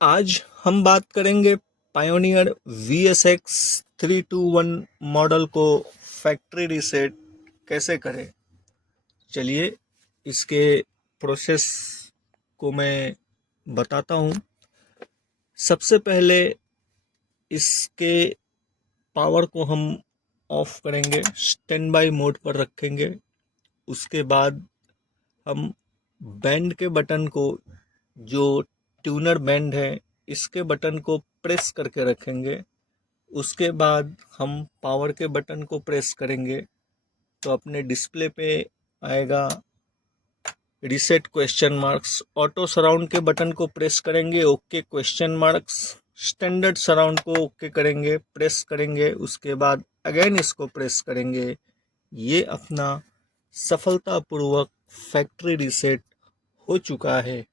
आज हम बात करेंगे पायोनियर VSX 321 मॉडल को फैक्ट्री रीसेट कैसे करें। चलिए इसके प्रोसेस को मैं बताता हूँ। सबसे पहले इसके पावर को हम ऑफ करेंगे, स्टैंड बाय मोड पर रखेंगे। उसके बाद हम बैंड के बटन को, जो ट्यूनर बैंड है, इसके बटन को प्रेस करके रखेंगे। उसके बाद हम पावर के बटन को प्रेस करेंगे तो अपने डिस्प्ले पे आएगा reset question marks. Auto surround के बटन को प्रेस करेंगे, okay question marks. Standard surround को ओके करेंगे, प्रेस करेंगे। उसके बाद अगेन इसको प्रेस करेंगे। ये अपना सफलतापूर्वक फैक्ट्री रीसेट हो चुका है।